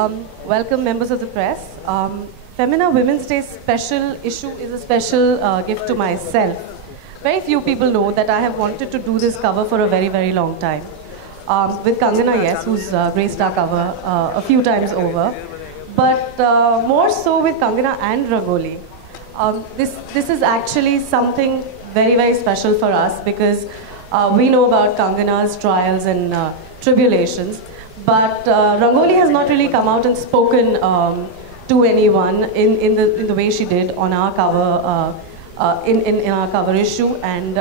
Welcome members of the press. Femina Women's Day special issue is a special gift to myself. Very few people know that I have wanted to do this cover for a very, very long time. With Kangana, yes, who's graced our cover a few times over. But more so with Kangana and Rangoli. This is actually something very, very special for us because we know about Kangana's trials and tribulations. But Rangoli has not really come out and spoken to anyone in the way she did on our cover, in our cover issue. And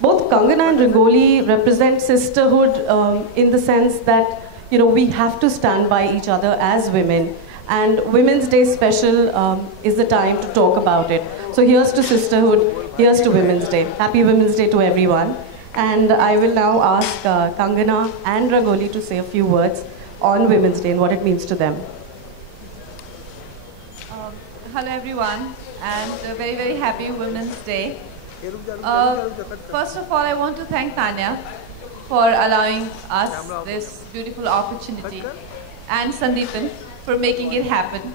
both Kangana and Rangoli represent sisterhood in the sense that, you know, we have to stand by each other as women. And Women's Day special is the time to talk about it. So here's to sisterhood, here's to Women's Day. Happy Women's Day to everyone. And I will now ask Kangana and Rangoli to say a few words on Women's Day and what it means to them. Hello everyone, and a very, very happy Women's Day. First of all, I want to thank Tanya for allowing us this beautiful opportunity, and Sandeepan for making it happen.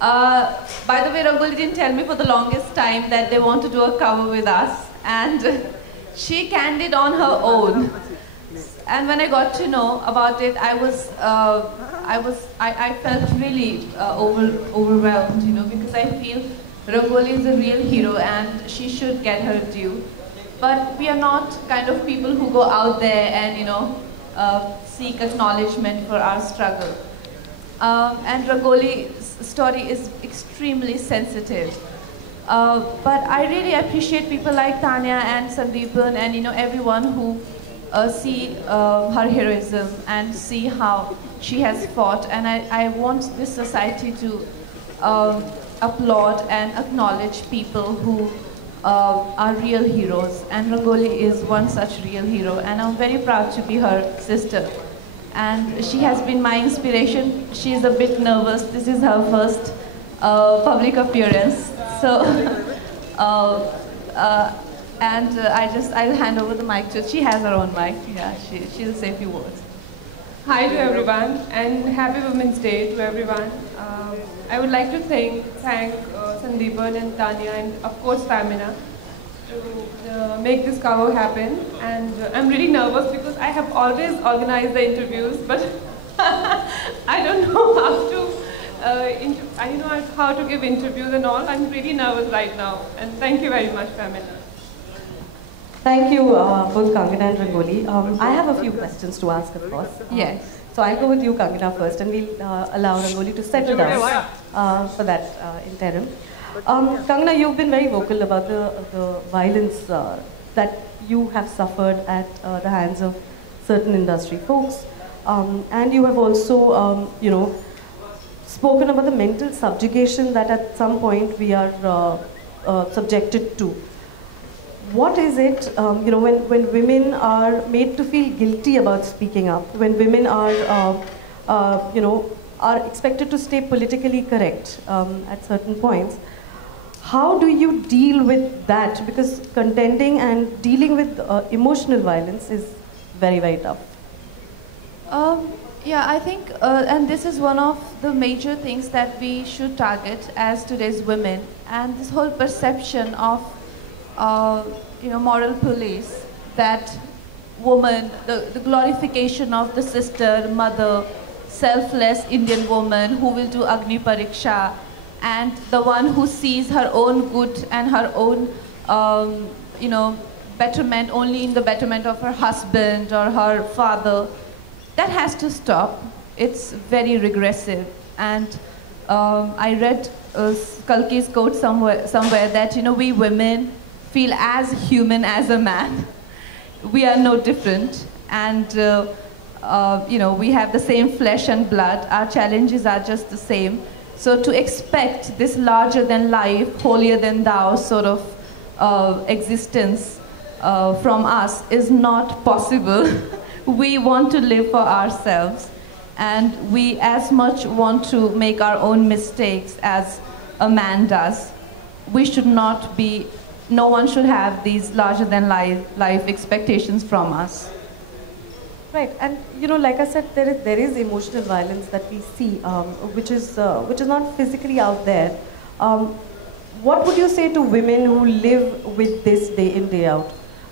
By the way, Rangoli didn't tell me for the longest time that they want to do a cover with us, and she canned it on her own. And when I got to know about it, I felt really overwhelmed, you know, because I feel Rangoli is a real hero and she should get her due. But we are not kind of people who go out there and, you know, seek acknowledgement for our struggle. And Rangoli's story is extremely sensitive. But I really appreciate people like Tanya and Sandeepan and, you know, everyone who see her heroism and see how she has fought. And I want this society to applaud and acknowledge people who are real heroes. And Rangoli is one such real hero. And I'm very proud to be her sister. And she has been my inspiration. She's a bit nervous. This is her first public appearance. So, I'll hand over the mic to her. She has her own mic. Yeah, she'll say a few words. Hi to everyone, and happy Women's Day to everyone. I would like to thank Sandeepan and Tanya and of course Femina to make this cover happen. And I'm really nervous because I have always organized the interviews, but I don't know how to. I don't know how to give interviews and all. I'm really nervous right now. And thank you very much, Femina. Thank you, both Kangana and Rangoli. I have a few questions to ask, of course. Yes. So I'll go with you, Kangana, first, and we'll allow Rangoli to settle down for that interim. Kangana, you've been very vocal about the violence that you have suffered at the hands of certain industry folks. And you have also, you know, spoken about the mental subjugation that at some point we are subjected to. What is it, you know, when women are made to feel guilty about speaking up, when women are, you know, are expected to stay politically correct at certain points, how do you deal with that? Because contending and dealing with emotional violence is very, very tough. Yeah, I think, and this is one of the major things that we should target as today's women, and this whole perception of, you know, moral police, that woman, the glorification of the sister, mother, selfless Indian woman who will do Agni Pariksha, and the one who sees her own good and her own, you know, betterment only in the betterment of her husband or her father. That has to stop. It's very regressive. And I read Kalki's quote somewhere that, you know, we women feel as human as a man. We are no different. And, you know, we have the same flesh and blood. Our challenges are just the same. So to expect this larger than life, holier than thou sort of existence from us is not possible. We want to live for ourselves, and we as much want to make our own mistakes as a man does. We should not be, no one should have these larger than life expectations from us. Right, and you know, like I said, there is emotional violence that we see, which is not physically out there. Um, what would you say to women who live with this day in day out?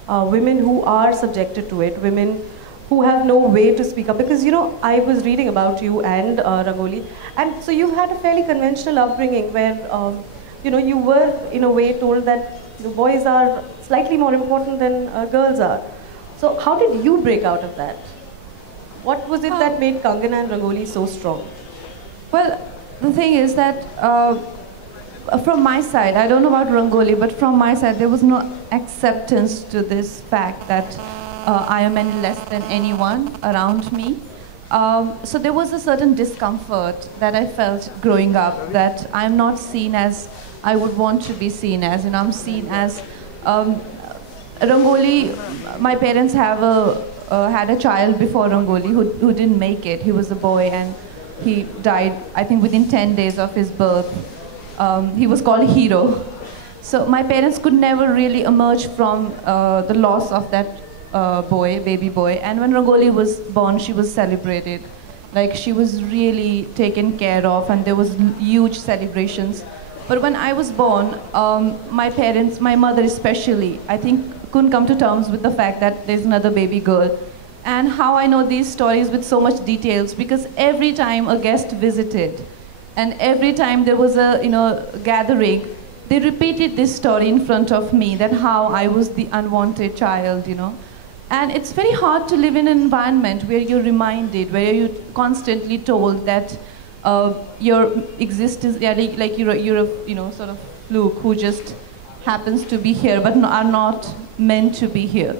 Women who are subjected to it, women who have no way to speak up. Because you know, I was reading about you and Rangoli, and so you had a fairly conventional upbringing where you know, you were in a way told that boys are slightly more important than girls are. So how did you break out of that? What was it that made Kangana and Rangoli so strong? Well, the thing is that from my side, I don't know about Rangoli, but from my side, there was no acceptance to this fact that I am any less than anyone around me. So there was a certain discomfort that I felt growing up, that I'm not seen as I would want to be seen as, and I'm seen as Rangoli. My parents have had a child before Rangoli who didn't make it. He was a boy and he died, I think, within 10 days of his birth. He was called Hero. So my parents could never really emerge from the loss of that baby boy. And when Rangoli was born, she was celebrated. Like, she was really taken care of, and there was huge celebrations. But when I was born, my parents, my mother especially, I think, couldn't come to terms with the fact that there's another baby girl. And how I know these stories with so much details, because every time a guest visited, and every time there was a gathering, they repeated this story in front of me, that how I was the unwanted child, you know. And it's very hard to live in an environment where you're reminded, where you're constantly told that your existence, yeah, like you're a sort of fluke who just happens to be here, but are not meant to be here.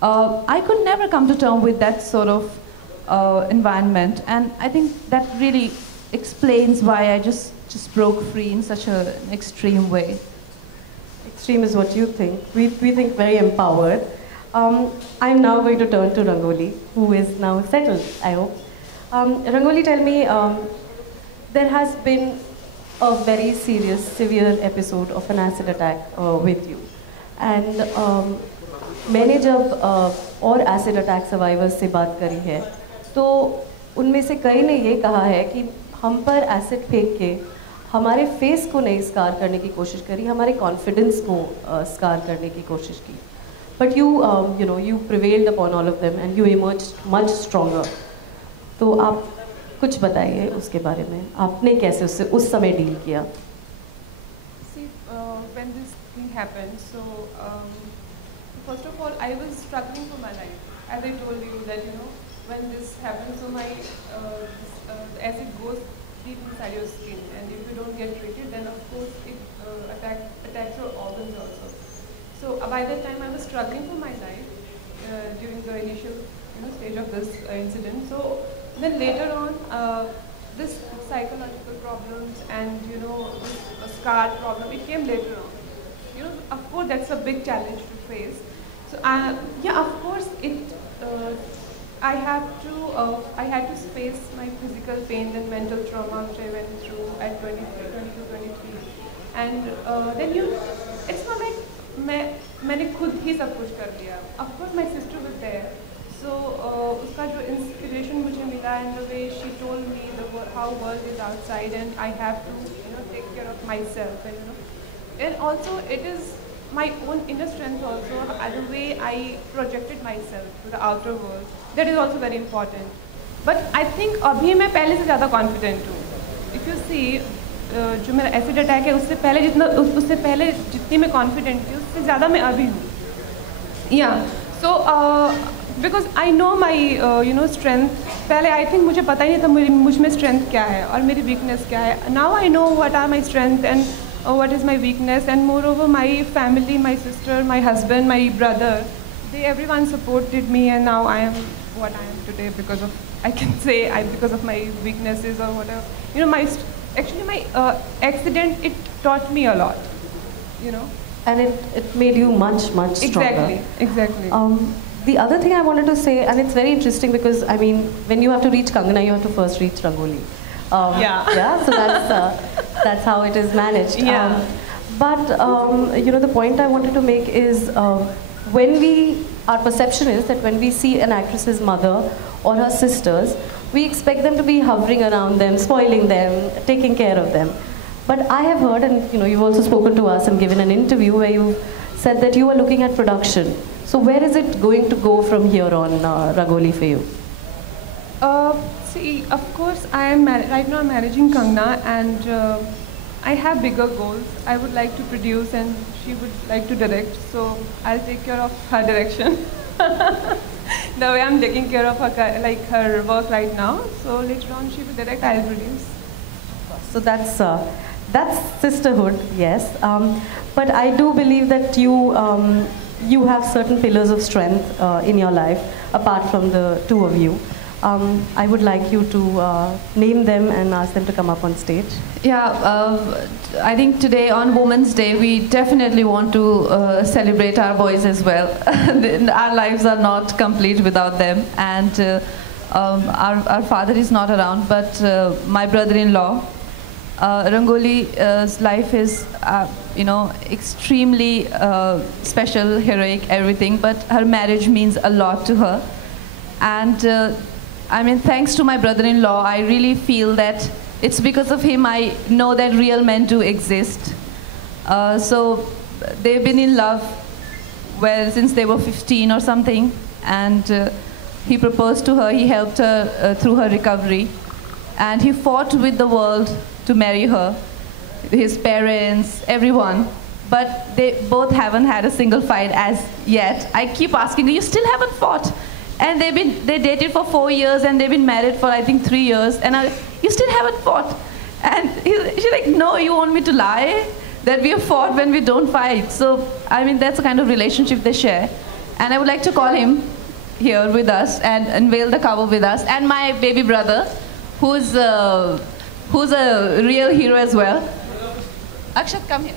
I could never come to terms with that sort of environment, and I think that really explains why I just broke free in such an extreme way. Extreme is what you think. We think very empowered. I'm now going to turn to Rangoli, who is now settled, I hope. Rangoli, tell me, there has been a very serious, severe episode of an acid attack with you. And मैंने जब और acid attack survivors से बात करी है, तो उनमें से कई ने ये कहा है कि हम पर acid फेंक के हमारे face को नहीं scar करने की कोशिश करी, हमारे confidence को scar करने की कोशिश की. But you prevailed upon all of them and you emerged much stronger. तो आप कुछ बताइए उसके बारे में, आपने कैसे उससे उस समय डील किया? See, when this thing happened, so first of all, I was struggling for my life. As I told you that when this happens, so my the acid goes deep inside your skin, and if you don't get treated, then of course it attacks your organs also. So by that time, I was struggling for my life during the initial stage of this incident. So then later on, this psychological problems and this scar problem, it came later on. Of course, that's a big challenge to face. So yeah, of course, I had to face my physical pain and mental trauma which I went through at 22, 23, and then it's not like मैंने खुद ही सब कुछ कर लिया. Of course, my sister was there. So उसका जो inspiration मुझे मिला, and the way she told me how world is outside and I have to take care of myself, and also it is my own inner strength also, the way I projected myself to the outer world, that is also very important. But I think अभी मैं पहले से ज़्यादा confident हूँ. If you see जो मेरा acid attack है, उससे पहले जितनी मैं कॉन्फिडेंट थी, उससे ज़्यादा मैं अभी हूँ. So because I know my strength. पहले आई थिंक मुझे पता ही नहीं था मुझ में स्ट्रेंथ क्या है और मेरी वीकनेस क्या है. Now I know what are my strength and what is my weakness, and moreover my family, my sister, my husband, my brother, they everyone supported me, and now I am what I am today because of, I can say, because of my weaknesses or whatever. Actually, my accident, it taught me a lot, And it made you much stronger. Exactly. The other thing I wanted to say, and it's very interesting because, I mean, when you have to reach Kangana, you have to first reach Rangoli. Yeah, so that's how it is managed. Yeah. But, the point I wanted to make is, when we our perception is that when we see an actress's mother or her sisters, we expect them to be hovering around them, spoiling them, taking care of them. But I have heard, and you've also spoken to us and given an interview where you said that you are looking at production. So where is it going to go from here on, Rangoli, for you? See, of course, right now I'm managing Kangna, and I have bigger goals. I would like to produce, and she would like to direct. So I'll take care of her direction. The way I'm taking care of her work right now. So later on, she will direct. I'll produce. So that's sisterhood, yes. But I do believe that you have certain pillars of strength in your life, apart from the two of you. I would like you to name them and ask them to come up on stage. Yeah, I think today on Women's Day, we definitely want to celebrate our boys as well. Our lives are not complete without them. And our father is not around, but my brother-in-law, Rangoli's life is, extremely special, heroic, everything, but her marriage means a lot to her. And thanks to my brother-in-law, I really feel that it's because of him I know that real men do exist. So they've been in love, since they were 15 or something, and he proposed to her, he helped her through her recovery, and he fought with the world to marry her, his parents, everyone. But they both haven't had a single fight as yet. I keep asking, you still haven't fought? And they dated for 4 years, and they've been married for, I think, 3 years. And you still haven't fought? And she's like, no, you want me to lie? That we have fought when we don't fight. So, that's the kind of relationship they share. And I would like to call him here with us and unveil the cover with us. And my baby brother, who's a real hero as well. Akshat, come here.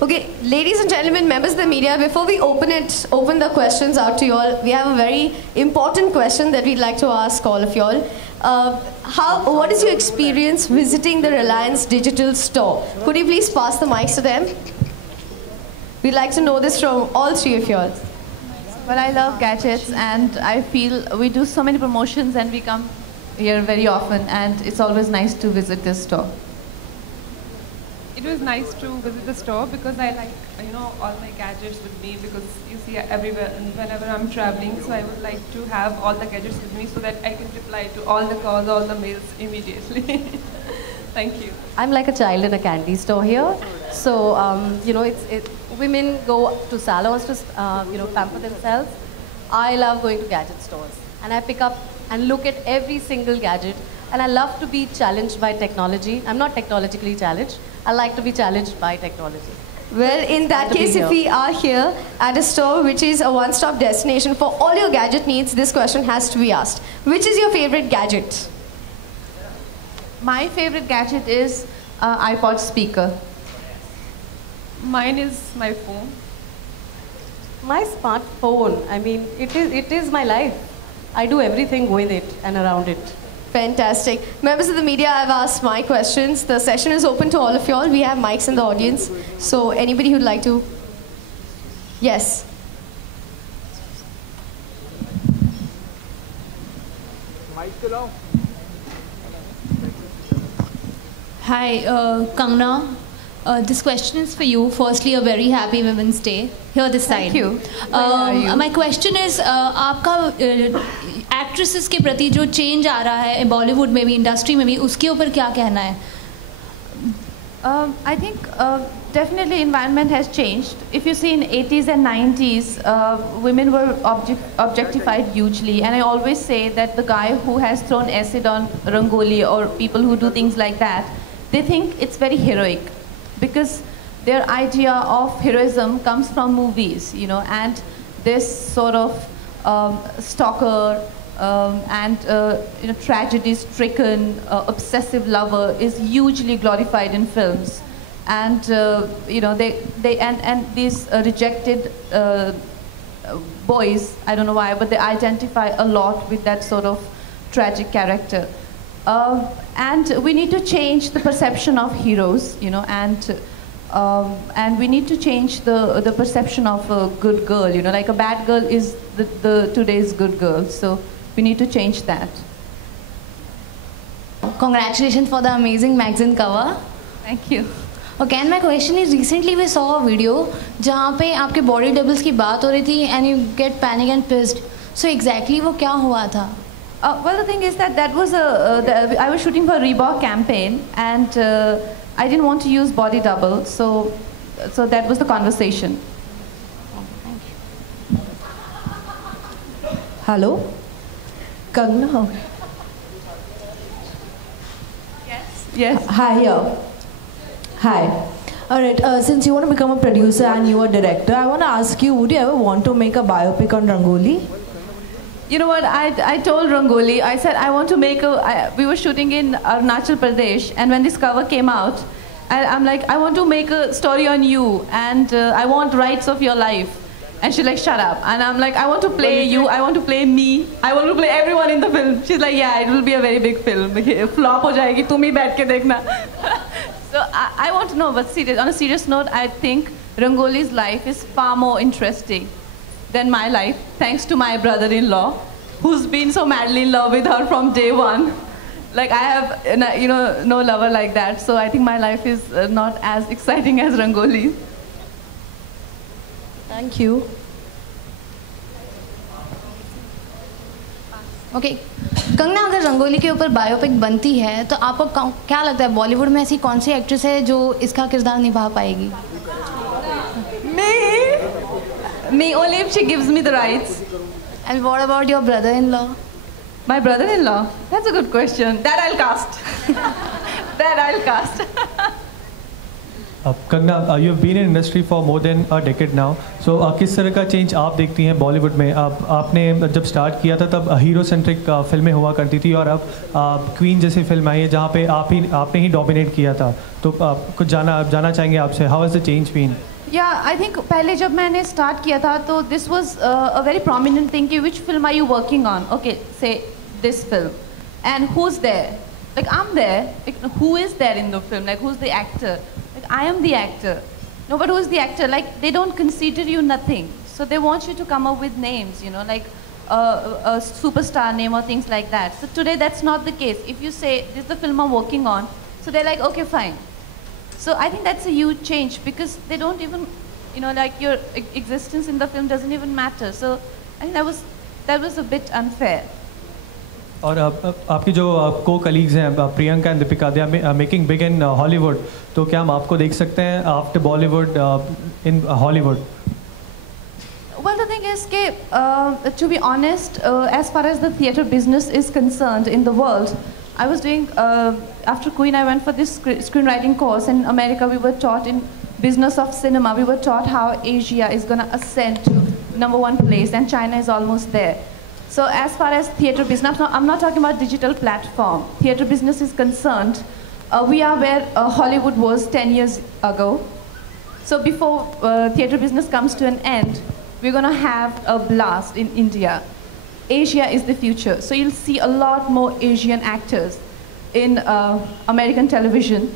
Okay, ladies and gentlemen, members of the media, before we open the questions out to you all, we have a very important question that we'd like to ask all of you all. What is your experience visiting the Reliance Digital store? Could you please pass the mics to them? We'd like to know this from all three of you all. Well, I love gadgets, and I feel we do so many promotions and we come here very often, and it's always nice to visit this store. It was nice to visit the store because I like, all my gadgets with me, because you see everywhere and whenever I'm traveling, so I would like to have all the gadgets with me so that I can reply to all the calls, all the mails immediately. Thank you. I'm like a child in a candy store here. So, women go to salons to, pamper themselves. I love going to gadget stores. And I pick up and look at every single gadget. And I love to be challenged by technology. I'm not technologically challenged. I like to be challenged by technology. Well, in that case, if we are here at a store which is a one-stop destination for all your gadget needs, this question has to be asked. Which is your favorite gadget? My favorite gadget is iPod speaker. Mine is my phone. My smartphone, I mean, it is my life. I do everything with it and around it. Fantastic. Members of the media, I've asked my questions. The session is open to all of you all. We have mics in the audience. So anybody who'd like to? Yes. Hi, Kangna. This question is for you. Firstly, a very happy Women's Day. Here this side. Thank you. My question is, आपका actresses के प्रति जो change आ रहा है Bollywood में भी, industry में भी, उसके ऊपर क्या कहना है? I think definitely environment has changed. If you see in 80s and 90s, women were objectified hugely, and I always say that the guy who has thrown acid on Rangoli or people who do things like that, they think it's very heroic, because their idea of heroism comes from movies, and this sort of stalker and tragedy-stricken obsessive lover is hugely glorified in films, and these rejected boys, I don't know why, but they identify a lot with that sort of tragic character. And we need to change the perception of heroes, and we need to change the perception of a good girl, like a bad girl is the today's good girl. So we need to change that. Congratulations for the amazing magazine cover. Thank you. Okay, and my question is, recently we saw a video जहाँ पे आपके body doubles की बात हो रही थी and you get panic and pissed. So exactly वो क्या हुआ था? Well, the thing is that was I was shooting for a Reebok campaign, and I didn't want to use body double, so that was the conversation. Thank you. Hello, Kangna. Yes. Hi. Hi. All right. Since you want to become a producer and you are a director, I want to ask you: would you ever want to make a biopic on Rangoli? You know what, I told Rangoli, I said I want to make we were shooting in Arunachal Pradesh, and when this cover came out, I'm like, I want to make a story on you, and I want rights of your life. And she's like, shut up. And I'm like, I want to play you, I want to play me, I want to play everyone in the film. She's like, yeah, it will be a very big film. Flop ho jayegi, tum hi baith ke dekhna. So I want to know, but on a serious note, I think Rangoli's life is far more interesting than my life, thanks to my brother-in-law, who's been so madly in love with her from day one. Like, I have, no lover like that, so I think my life is not as exciting as Rangoli's. Thank you. Okay, Kangana, अगर रंगोली के ऊपर biopic बनती है तो आपको क्या लगता है बॉलीवुड में ऐसी कौन सी एक्ट्रेस है जो इसका किरदार निभा पाएगी? Me, only if she gives me the rights. And what about your brother-in-law? My brother-in-law? That's a good question. That I'll cast. That I'll cast. Kangana, you have been in industry for more than a decade now, so किस तरह का change आप देखती हैं बॉलीवुड में? आपने जब start किया था तब हीरो सेंट्रिक फिल्में हुआ करती थी, और अब क्वीन जैसी फिल्म आई है जहाँ पे आपने ही डोमिनेट किया था, तो कुछ जाना चाहेंगे आपसे, how has the change been? I think पहले जब मैंने स्टार्ट किया था तो this was a very prominent thing कि which film are you working on, okay से this film, and who is there, like I'm there, like who is there in the film, like who's the actor, like I am the actor, no, but who's the actor, like they don't consider you nothing, so they want you to come up with names, you know, like a superstar name or things like that. So today that's not the case. If you say this is the film I'm working on, so they're like, okay, fine. So I think that's a huge change because they don't even, you know, like your existence in the film doesn't even matter. So I think that was a bit unfair. और आपकी जो को colleagues हैं Priyanka and Deepika, they are making big in Hollywood, तो क्या हम आपको देख सकते हैं after Bollywood in Hollywood? Well, the thing is, to be honest, as far as the theatre business is concerned in the world, I was doing, after Queen, I went for this screenwriting course. In America, we were taught in business of cinema, we were taught how Asia is going to ascend to #1 place, and China is almost there. So as far as theatre business, I'm not talking about digital platform. Theatre business is concerned, we are where Hollywood was 10 years ago. So before theatre business comes to an end, we're going to have a blast in India. Asia is the future. So you'll see a lot more Asian actors in American television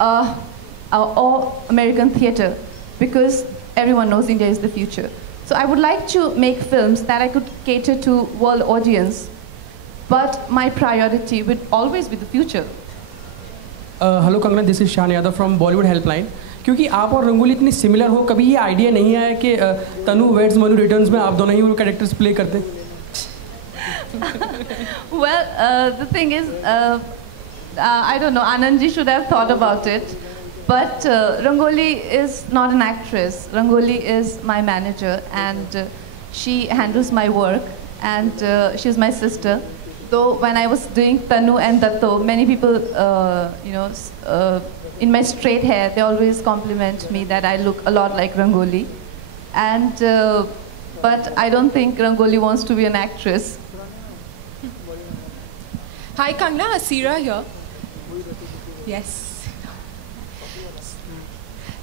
or American theatre because everyone knows India is the future. So I would like to make films that I could cater to world audience, but my priority would always be the future. Hello Kangana, this is शान Yadav from Bollywood helpline. क्योंकि आप और रंगोली इतनी similar हो, कभी ये idea नहीं आया कि तनु वेड्स मनु रिटर्न्स में आप दोनों ही वो कैरेक्टर्स प्ले करते? Well, the thing is, I don't know, Anand ji should have thought about it. But Rangoli is not an actress. Rangoli is my manager, and she handles my work, and she's my sister. Though when I was doing Tanu and Datto, many people, in my straight hair, they always compliment me that I look a lot like Rangoli. And but I don't think Rangoli wants to be an actress. Hi Kangna, Asira here. Yes.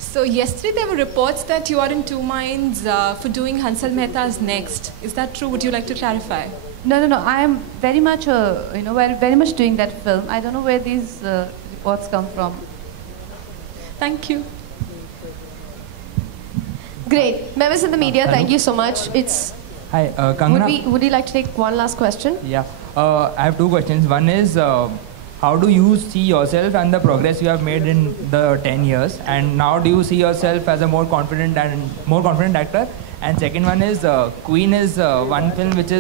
So yesterday there were reports that you are in two minds for doing Hansal Mehta's Next. Is that true? Would you like to clarify? No. I am very much, very much doing that film. I don't know where these reports come from. Thank you. Great. Members of the media, thank you so much. Hi, Kangna. Would you like to take one last question? Yeah. I have two questions. One is, how do you see yourself and the progress you have made in the 10 years? And now do you see yourself as a more confident actor? And second one is, Queen is one film which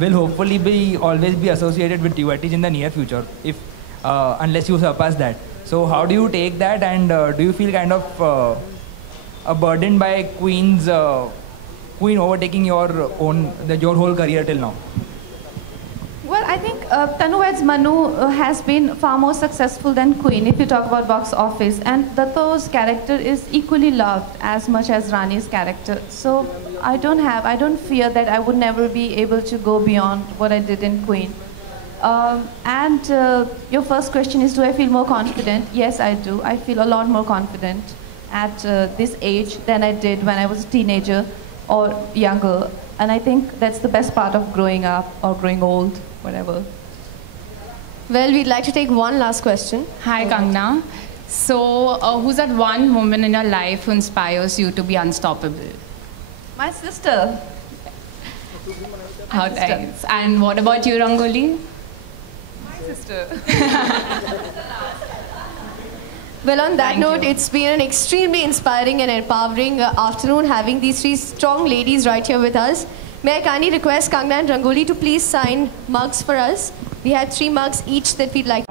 will hopefully always be associated with you, at least in the near future, if unless you surpass that. So how do you take that, and do you feel kind of a burden by Queen overtaking your whole career till now? Well, I think Tanu Weds Manu has been far more successful than Queen if you talk about box office, and Datto's character is equally loved as much as Rani's character. So I don't fear that I would never be able to go beyond what I did in Queen. And your first question is, do I feel more confident? Yes, I do. I feel a lot more confident at this age than I did when I was a teenager or younger. And I think that's the best part of growing up or growing old, whatever. Well, we'd like to take one last question. Hi, Kangna. So, who's that one woman in your life who inspires you to be unstoppable? My sister. How nice. And what about you, Rangoli? My sister. Well, on that note, it's been an extremely inspiring and empowering afternoon having these three strong ladies right here with us. May I kindly request Kangna and Rangoli to please sign mugs for us. We had 3 mugs each that we'd like